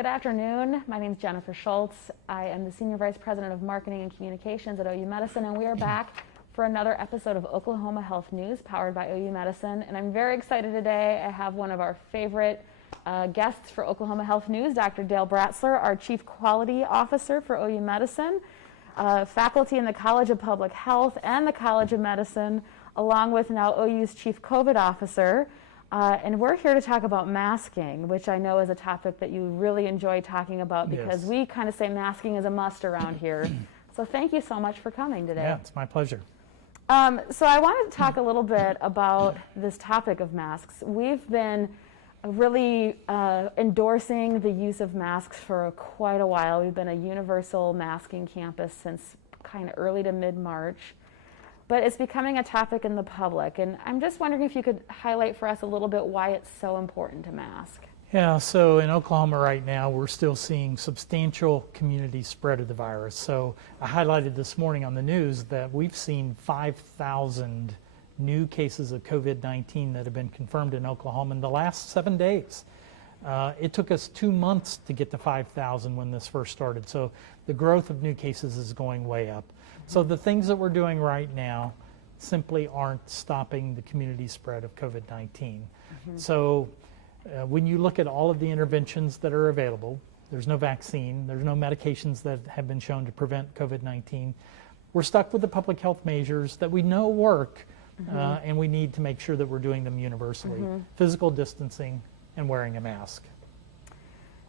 Good afternoon. My name is Jennifer Schultz. I am the Senior Vice President of Marketing and Communications at OU Medicine, and we are back for another episode of Oklahoma Health News powered by OU Medicine. And I'm very excited today. I have one of our favorite guests for Oklahoma Health News, Dr. Dale Bratzler, our Chief Quality Officer for OU Medicine, faculty in the College of Public Health and the College of Medicine, along with now OU's Chief COVID Officer. And we're here to talk about masking, which I know is a topic that you really enjoy talking about because we kind of say masking is a must around here. So thank you so much for coming today. Yeah, it's my pleasure. So I wanted to talk a little bit about this topic of masks. We've been really endorsing the use of masks for quite a while. We've been a universal masking campus since kind of early to mid-March. But it's becoming a topic in the public, and I'm just wondering if you could highlight for us a little bit why it's so important to mask. Yeah, so in Oklahoma right now, we're still seeing substantial community spread of the virus. So I highlighted this morning on the news that we've seen 5,000 new cases of COVID-19 that have been confirmed in Oklahoma in the last 7 days. It took us 2 months to get to 5,000 when this first started. So the growth of new cases is going way up. So the things that we're doing right now simply aren't stopping the community spread of COVID-19. So when you look at all of the interventions that are available, there's no vaccine, there's no medications that have been shown to prevent COVID-19. We're stuck with the public health measures that we know work, and we need to make sure that we're doing them universally. Physical distancing and wearing a mask.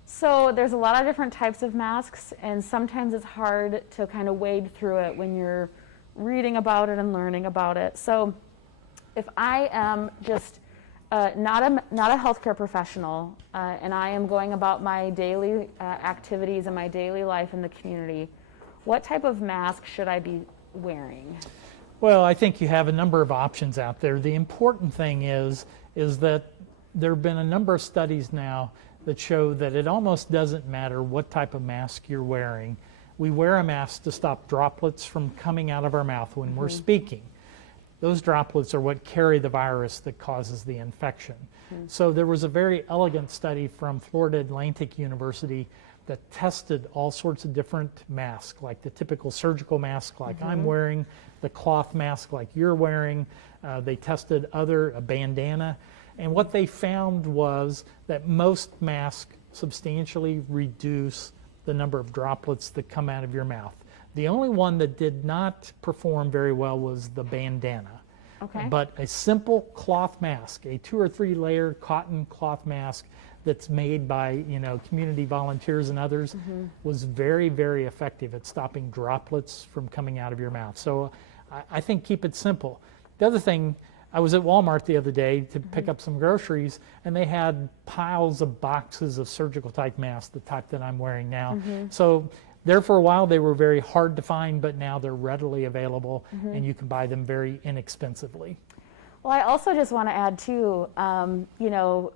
So there's a lot of different types of masks, and sometimes it's hard to kind of wade through it when you're reading about it and learning about it. So if I am just not a healthcare professional and I am going about my daily activities and my daily life in the community, what type of mask should I be wearing? Well, I think you have a number of options out there. The important thing is that there have been a number of studies now that show that it almost doesn't matter what type of mask you're wearing. We wear a mask to stop droplets from coming out of our mouth when we're speaking. Those droplets are what carry the virus that causes the infection. So there was a very elegant study from Florida Atlantic University that tested all sorts of different masks, like the typical surgical mask like I'm wearing, the cloth mask like you're wearing. They tested a bandana. And what they found was that most masks substantially reduce the number of droplets that come out of your mouth. The only one that did not perform very well was the bandana. Okay. But a simple cloth mask, a 2 or 3 layer cotton cloth mask that's made by community volunteers and others was very, very effective at stopping droplets from coming out of your mouth. So I think keep it simple. The other thing, I was at Walmart the other day to pick up some groceries, and they had piles of boxes of surgical type masks, the type that I'm wearing now. So there for a while they were very hard to find, but now they're readily available and you can buy them very inexpensively. Well, I also just want to add too,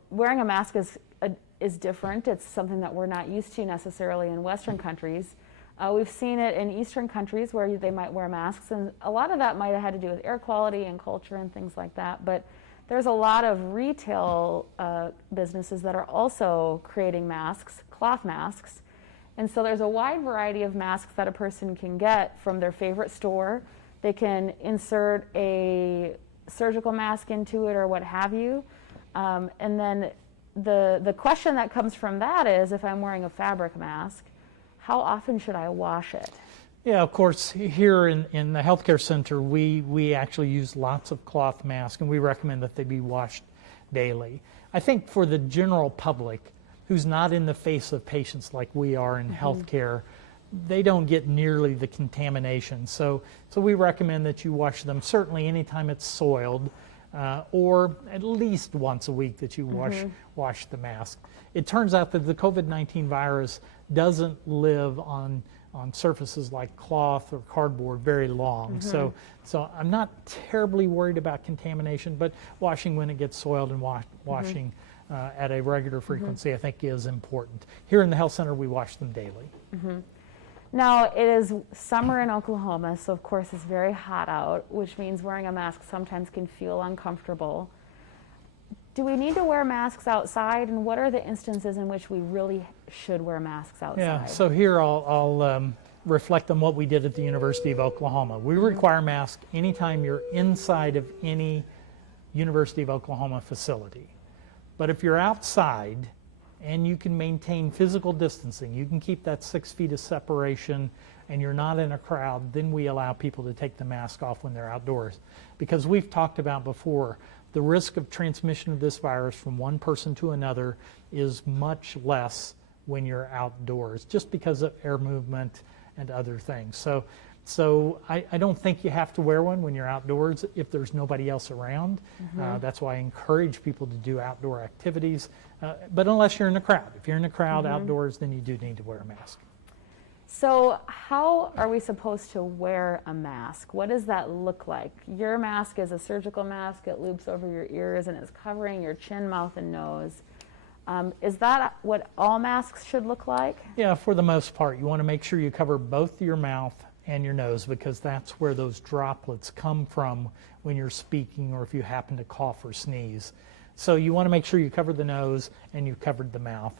wearing a mask is different. It's something that we're not used to necessarily in Western countries. We've seen it in Eastern countries where they might wear masks, and a lot of that might have had to do with air quality and culture and things like that. But there's a lot of retail businesses that are also creating masks, cloth masks. And so there's a wide variety of masks that a person can get from their favorite store. They can insert a surgical mask into it or what have you. And then the question that comes from that is, if I'm wearing a fabric mask, how often should I wash it? Yeah, of course, here in the healthcare center, we actually use lots of cloth masks, and we recommend that they be washed daily. I think for the general public, who's not in the face of patients like we are in healthcare, they don't get nearly the contamination. So we recommend that you wash them certainly anytime it's soiled, or at least once a week that you wash the mask. It turns out that the COVID-19 virus doesn't live on surfaces like cloth or cardboard very long. So I'm not terribly worried about contamination, but washing when it gets soiled and washing at a regular frequency I think is important. Here in the health center we wash them daily. Now, it is summer in Oklahoma, so of course it's very hot out, which means wearing a mask sometimes can feel uncomfortable. do we need to wear masks outside, and what are the instances in which we really should wear masks outside? Yeah, so here I'll reflect on what we did at the University of Oklahoma. We require masks anytime you're inside of any University of Oklahoma facility. But if you're outside and you can maintain physical distancing, you can keep that 6 feet of separation, and you're not in a crowd, then we allow people to take the mask off when they're outdoors. Because we've talked about before, the risk of transmission of this virus from one person to another is much less when you're outdoors, just because of air movement and other things. So I don't think you have to wear one when you're outdoors if there's nobody else around. That's why I encourage people to do outdoor activities, but unless you're in a crowd. If you're in a crowd outdoors, then you do need to wear a mask. So how are we supposed to wear a mask? What does that look like? Your mask is a surgical mask. It loops over your ears and it's covering your chin, mouth, and nose. Is that what all masks should look like? Yeah, for the most part. You want to make sure you cover both your mouth and your nose, because that's where those droplets come from when you're speaking or if you happen to cough or sneeze. So you want to make sure you cover the nose and you covered the mouth.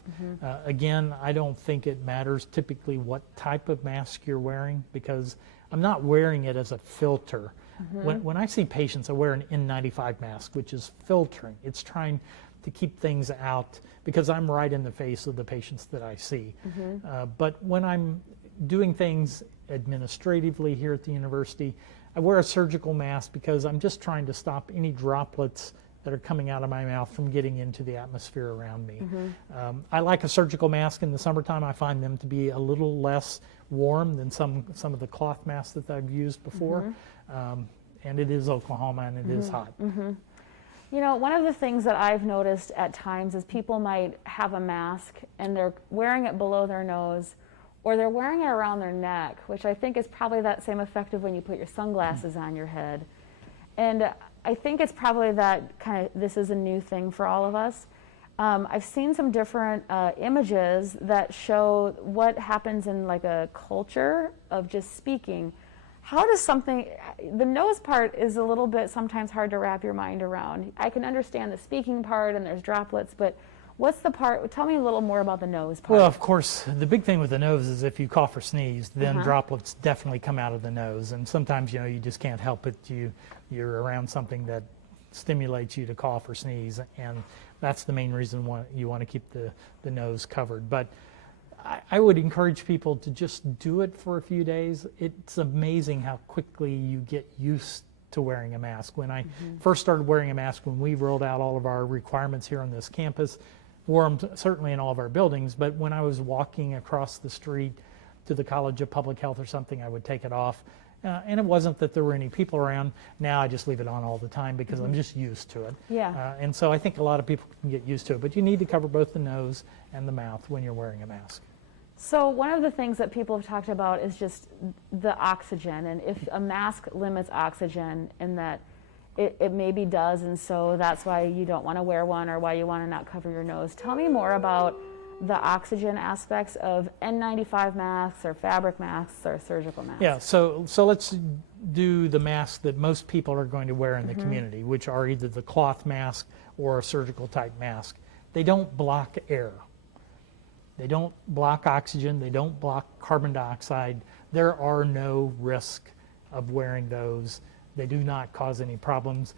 Again, I don't think it matters typically what type of mask you're wearing, because I'm not wearing it as a filter. When I see patients, I wear an N95 mask, which is filtering. It's trying to keep things out because I'm right in the face of the patients that I see. But when I'm doing things administratively here at the university, I wear a surgical mask because I'm just trying to stop any droplets that are coming out of my mouth from getting into the atmosphere around me. I like a surgical mask in the summertime. I find them to be a little less warm than some of the cloth masks that I've used before. And it is Oklahoma and it is hot. You know, one of the things that I've noticed at times is people might have a mask and they're wearing it below their nose, or they're wearing it around their neck, which I think is probably that same effect of when you put your sunglasses on your head. And I think it's probably that this is a new thing for all of us. I've seen some different images that show what happens in like a culture of just speaking. How does the nose part is a little bit sometimes hard to wrap your mind around. I can understand the speaking part and there's droplets, but what's the part, tell me a little more about the nose part. Well, of course, the big thing with the nose is if you cough or sneeze, then droplets definitely come out of the nose. And sometimes, you know, you just can't help it. You're around something that stimulates you to cough or sneeze, and that's the main reason why you want to keep the nose covered. But I would encourage people to just do it for a few days. It's amazing how quickly you get used to wearing a mask. When I first started wearing a mask, when we rolled out all of our requirements here on this campus, wore them certainly in all of our buildings, but when I was walking across the street to the College of Public Health or something, I would take it off. And it wasn't that there were any people around. Now I just leave it on all the time because I'm just used to it. And so I think a lot of people can get used to it, but you need to cover both the nose and the mouth when you're wearing a mask. So one of the things that people have talked about is just the oxygen, and if a mask limits oxygen, and that it maybe does, and so that's why you don't want to wear one or why you want to not cover your nose. Tell me more about the oxygen aspects of N95 masks or fabric masks or surgical masks. Yeah, so let's do the masks that most people are going to wear in the community, which are either the cloth mask or a surgical type mask. They don't block air. They don't block oxygen. They don't block carbon dioxide. There are no risk of wearing those. They do not cause any problems.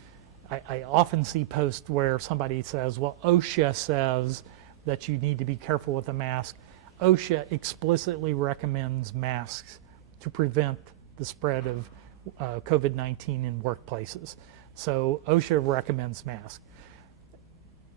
I often see posts where somebody says, well, OSHA says that you need to be careful with a mask. OSHA explicitly recommends masks to prevent the spread of COVID-19 in workplaces. So OSHA recommends masks.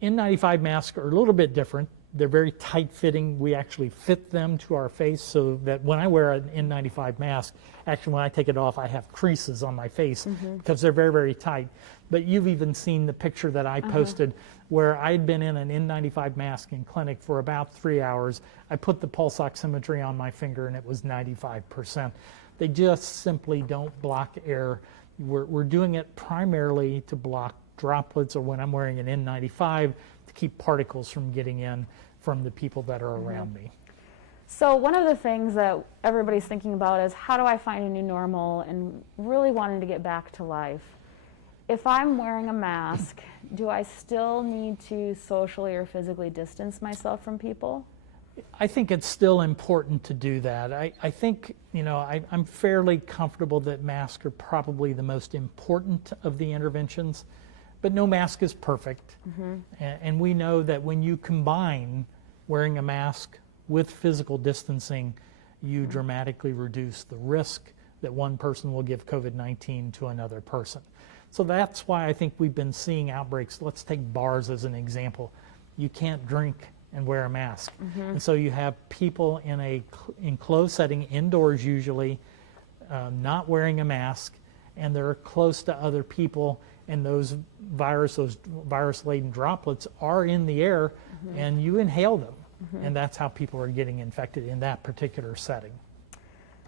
N95 masks are a little bit different. They're very tight-fitting. We actually fit them to our face so that when I wear an N95 mask, actually when I take it off, I have creases on my face because they're very, very tight. But you've even seen the picture that I posted where I'd been in an N95 mask in clinic for about 3 hours. I put the pulse oximetry on my finger and it was 95%. They just simply don't block air. We're doing it primarily to block droplets, or when I'm wearing an N95, to keep particles from getting in from the people that are around me. So one of the things that everybody's thinking about is, how do I find a new normal, and really wanting to get back to life? if I'm wearing a mask, do I still need to socially or physically distance myself from people? I think it's still important to do that. I think, I'm fairly comfortable that masks are probably the most important of the interventions, but no mask is perfect. And we know that when you combine wearing a mask with physical distancing, you dramatically reduce the risk that one person will give COVID-19 to another person. So that's why I think we've been seeing outbreaks. Let's take bars as an example. You can't drink and wear a mask. And so you have people in a enclosed setting, indoors usually, not wearing a mask, and they're close to other people, and those virus-laden droplets are in the air, and you inhale them. And that's how people are getting infected in that particular setting.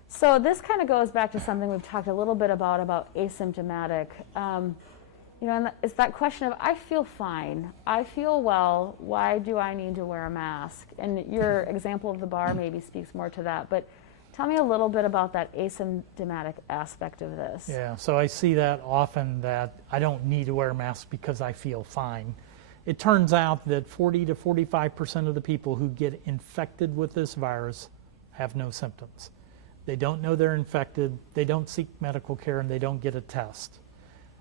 So this kind of goes back to something we've talked a little bit about asymptomatic. And it's that question of, I feel fine, I feel well, why do I need to wear a mask? And your example of the bar maybe speaks more to that, but tell me a little bit about that asymptomatic aspect of this. Yeah, so I see that often, that I don't need to wear a mask because I feel fine. It turns out that 40 to 45% of the people who get infected with this virus have no symptoms. They don't know they're infected, they don't seek medical care, and they don't get a test.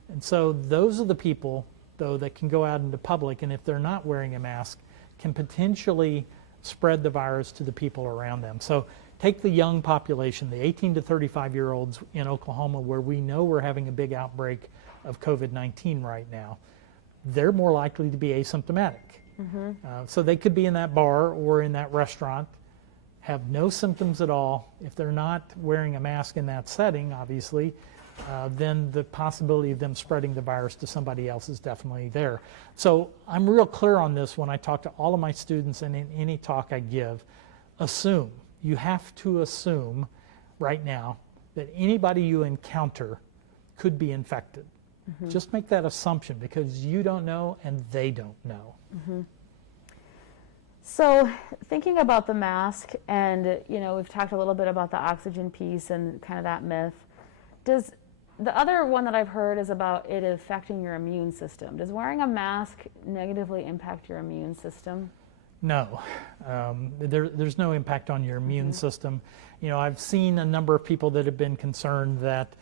And so those are the people, though, that can go out into public, and if they're not wearing a mask, can potentially spread the virus to the people around them. So take the young population, the 18 to 35-year-olds in Oklahoma, where we know we're having a big outbreak of COVID-19 right now. They're more likely to be asymptomatic. So they could be in that bar or in that restaurant, have no symptoms at all. If they're not wearing a mask in that setting, obviously, then the possibility of them spreading the virus to somebody else is definitely there. So I'm real clear on this when I talk to all of my students, and in any talk I give. You have to assume right now that anybody you encounter could be infected. Just make that assumption, because you don't know and they don't know. So thinking about the mask, and we've talked a little bit about the oxygen piece and kind of that myth. Does the other one that I've heard is about it affecting your immune system. Does wearing a mask negatively impact your immune system? No, there's no impact on your immune system. I've seen a number of people that have been concerned that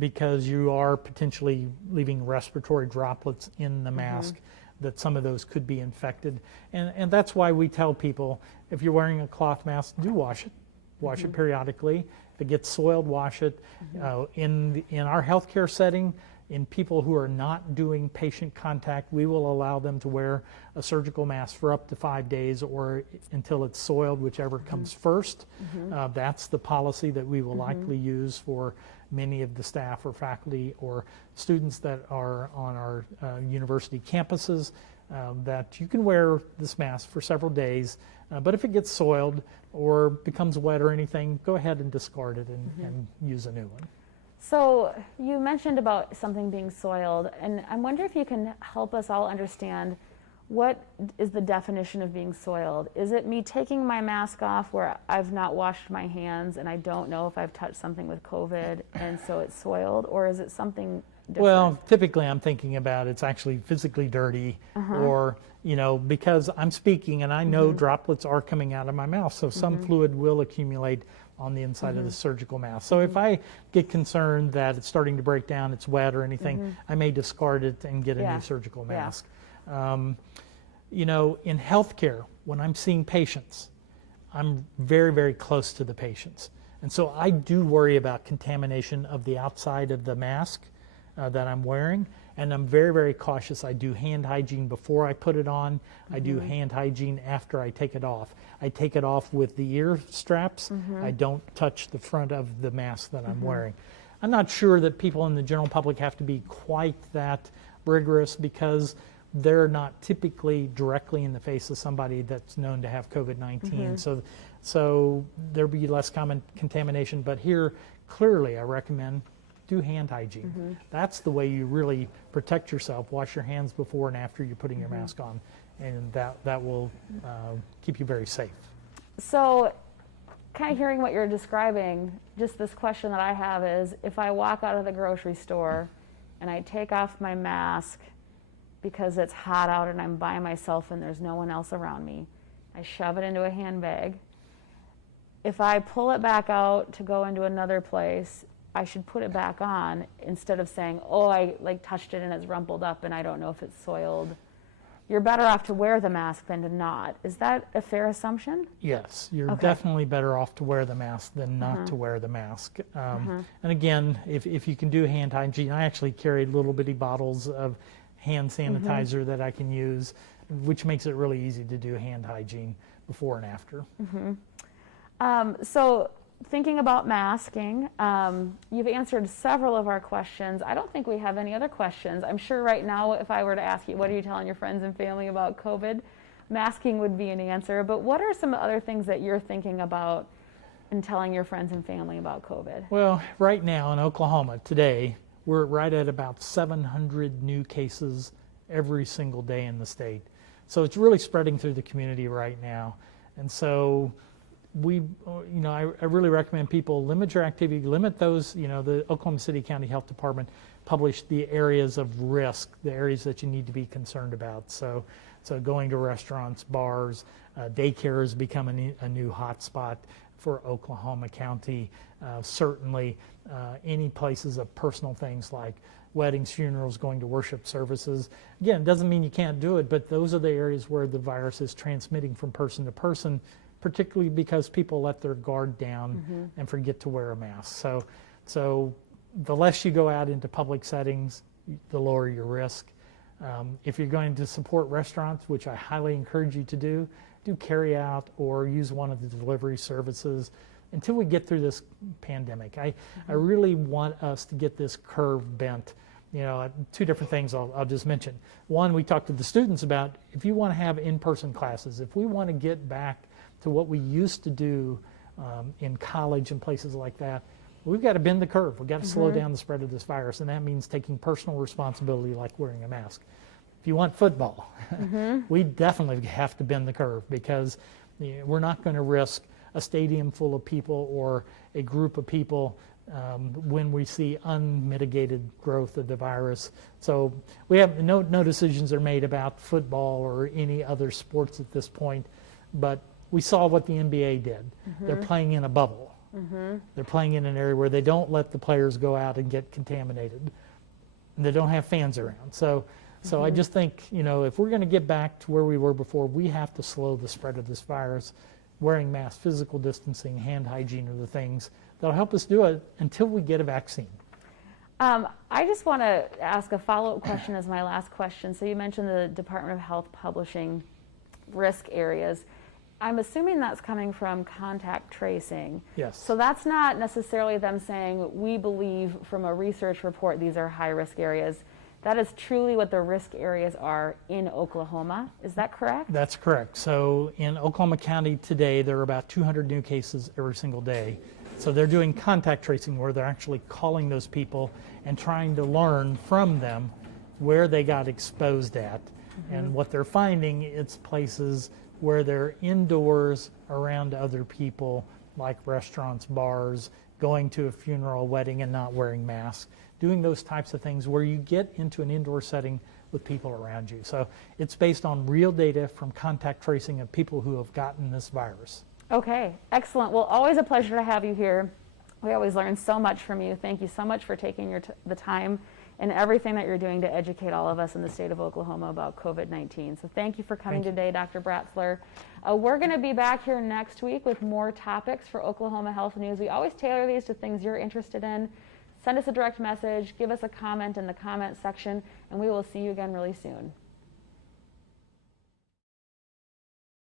because you are potentially leaving respiratory droplets in the mask, that some of those could be infected. And that's why we tell people, if you're wearing a cloth mask, do wash it. Wash it periodically. If it gets soiled, wash it. In our healthcare setting, in people who are not doing patient contact, we will allow them to wear a surgical mask for up to 5 days, or until it's soiled, whichever comes first. That's the policy that we will likely use for many of the staff or faculty or students that are on our university campuses, that you can wear this mask for several days, but if it gets soiled or becomes wet or anything, go ahead and discard it and use a new one. So you mentioned about something being soiled, and I wonder if you can help us all understand, what is the definition of being soiled? Is it me taking my mask off where I've not washed my hands and I don't know if I've touched something with COVID and so it's soiled, or is it something different? Well, typically I'm thinking about it's actually physically dirty, or, because I'm speaking and I know droplets are coming out of my mouth, so some fluid will accumulate on the inside of the surgical mask. So if I get concerned that it's starting to break down, it's wet or anything, I may discard it and get a new surgical mask. In healthcare, when I'm seeing patients, I'm very, very close to the patients. And so I do worry about contamination of the outside of the mask that I'm wearing. And I'm very, very cautious. I do hand hygiene before I put it on. I do hand hygiene after I take it off. I take it off with the ear straps. I don't touch the front of the mask that I'm wearing. I'm not sure that people in the general public have to be quite that rigorous, because they're not typically directly in the face of somebody that's known to have COVID-19. So there'll be less common contamination. But here, clearly, I recommend do hand hygiene. That's the way you really protect yourself. Wash your hands before and after you're putting your mask on, and that will keep you very safe. So kind of hearing what you're describing, just this question that I have is, if I walk out of the grocery store and I take off my mask because it's hot out and I'm by myself and there's no one else around me. I shove it into a handbag. If I pull it back out to go into another place, I should put it back on instead of saying, oh, I touched it and it's rumpled up and I don't know if it's soiled. You're better off to wear the mask than to not. Is that a fair assumption? Yes, you're definitely better off to wear the mask than not to wear the mask. And again, if you can do hand hygiene, I actually carry little bitty bottles of hand sanitizer that I can use, which makes it really easy to do hand hygiene before and after. So thinking about masking, you've answered several of our questions. I don't think we have any other questions. I'm sure right now if I were to ask you, what are you telling your friends and family about COVID? Masking would be an answer, but what are some other things that you're thinking about in telling your friends and family about COVID? Well, right now in Oklahoma today, we're right at about 700 new cases every single day in the state. So it's really spreading through the community right now. And so I really recommend people limit your activity, limit those, the Oklahoma City County Health Department published the areas of risk, the areas that you need to be concerned about. So going to restaurants, bars, daycare has become a new hot spot for Oklahoma County. Certainly any places of personal things like weddings, funerals, going to worship services. Again, it doesn't mean you can't do it, but those are the areas where the virus is transmitting from person to person, particularly because people let their guard down and forget to wear a mask. So the less you go out into public settings, the lower your risk. If you're going to support restaurants, which I highly encourage you to do carry out or use one of the delivery services until we get through this pandemic. I really want us to get this curve bent. Two different things I'll just mention. One, we talked to the students about if you want to have in-person classes, if we want to get back to what we used to do in college and places like that, we've got to bend the curve. We've got to slow down the spread of this virus, and that means taking personal responsibility like wearing a mask. If you want football, we definitely have to bend the curve because we're not going to risk a stadium full of people or a group of people when we see unmitigated growth of the virus. So we have no decisions are made about football or any other sports at this point, but we saw what the NBA did. They're playing in a bubble. They're playing in an area where they don't let the players go out and get contaminated. And they don't have fans around. So I just think, if we're going to get back to where we were before, we have to slow the spread of this virus. Wearing masks, physical distancing, hand hygiene are the things that'll help us do it until we get a vaccine. I just want to ask a follow-up question as my last question. So you mentioned the Department of Health publishing risk areas. I'm assuming that's coming from contact tracing. Yes. So that's not necessarily them saying, we believe from a research report these are high-risk areas. That is truly what the risk areas are in Oklahoma. Is that correct? That's correct. So in Oklahoma County today, there are about 200 new cases every single day. So they're doing contact tracing where they're actually calling those people and trying to learn from them where they got exposed at. And what they're finding, it's places where they're indoors around other people, like restaurants, bars, going to a funeral, wedding, and not wearing masks. Doing those types of things where you get into an indoor setting with people around you. So it's based on real data from contact tracing of people who have gotten this virus. Okay, excellent. Well, always a pleasure to have you here. We always learn so much from you. Thank you so much for taking the time and everything that you're doing to educate all of us in the state of Oklahoma about COVID-19. So thank you for coming today, Dr. Bratzler. We're going to be back here next week with more topics for Oklahoma Health News. We always tailor these to things you're interested in. Send us a direct message, give us a comment in the comment section, and we will see you again really soon.